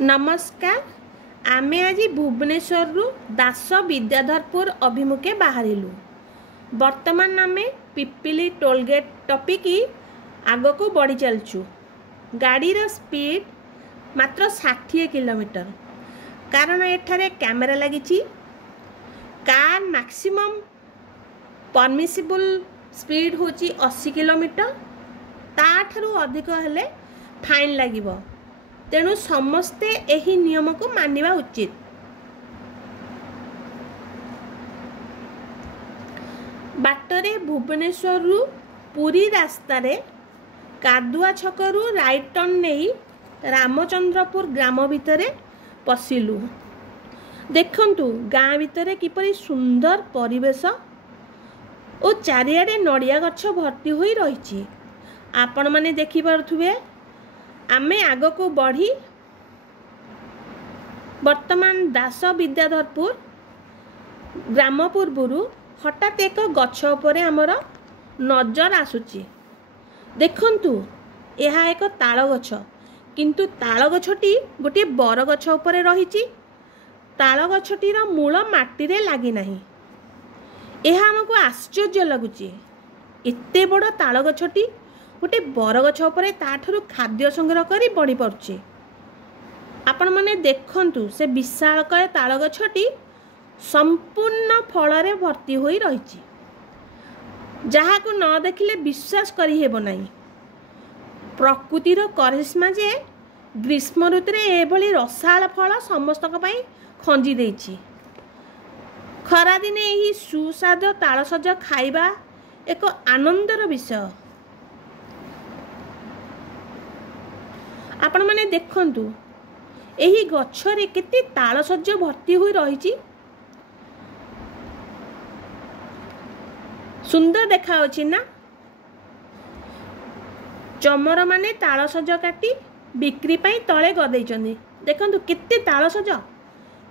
नमस्कार। आमे आज भुवनेश्वर दास विद्याधरपुर अभिमुखे बाहरिलु। वर्तमान आमे पिपिली टोलगेट टपिकी आग को बढ़ी चलचु। गाड़ी रो स्पीड मात्र 60 किलोमीटर। कारण एठारे कैमेरा लगी। कार मैक्सिमम परमिसिबल स्पीड होची 80 किलोमीटर। ताठारु अधिक हेले फाइन लागिबो। तेणु समस्ते एही नियम को मानिबा उचित। बाटरे भुवनेश्वर पुरी रास्तारे कादुआ छकरू राइट टर्न नहीं रामचंद्रपुर ग्राम भितरे पशिलु। देखंतु गाँ भितरे किपरि सुंदर परिवेश और चारिआडे नड़िया गछ भर्ती होई रहिछि। आपण माने देखि पारुथुबे। आमे आग को बढ़ी वर्तमान दास विद्याधरपुर ग्राम पूर्वरु हठात एक गछ उपरे आमर नजर आसुची। देखंतु यह एक ताल गछ, किंतु ताल गछटी गोटे बर गछ उपरे रहिची। ताल गछटीर मूल माटी रे लागी नाही। यह हमको आश्चर्य लगुची। एते बड़ ताल गछटी गोटे बर गछ उपरे ताठरू खाद्य संग्रह करी बढ़ी पड़ुची। आपण माने देखंतु से विशालकाय ताल गछटी संपूर्ण फल रे भर्ती होई रहिची। जहा को न देखिले विश्वास करी हेबो नाही। प्रकृतिर करिश्मा जे ग्रीष्म ऋतु रे एभली रसाळ फल समस्तक पई खंजी देइची। खरा दिने एही सुस्वाद तालसज खाइबा एक आनंदर विषय। आपण माने देखंतु एही गछरे केते तालसज भर्ती होई रहिची। सुंदर देखा अछि ना। चमर माने तालसज काटी बिक्री पई तळे गदैचंदी। देखंतु केते तालसज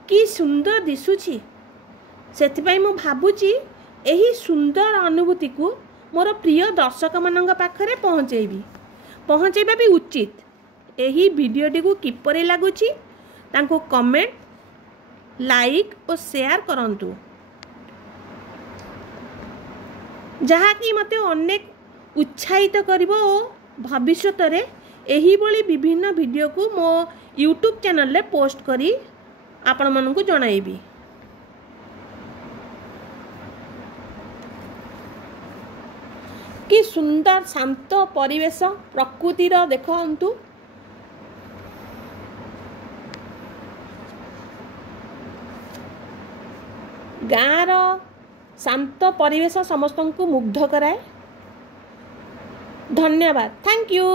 की सुंदर दिसुची। सेति पई मु भाबुची एही सुंदर अनुभूति को मोर प्रिय दर्शक मानंग पाखरे पहुंचेबा भी उचित। एही वीडियोटी को किपरि लागुची तांको कमेंट, लाइक और शेयर करंतु। जहा कि मते अनेक उत्साहित करिवो। भविष्यत रे एही बोली विभिन्न वीडियो को मो यूट्यूब चैनल रे पोस्ट करी आपण मन को जणाइबी। कि सुंदर शांत परिवेश प्रकृतिर देखंतु। गाँर शांत परिवेश समस्त को मुग्ध कराए। धन्यवाद। Thank you.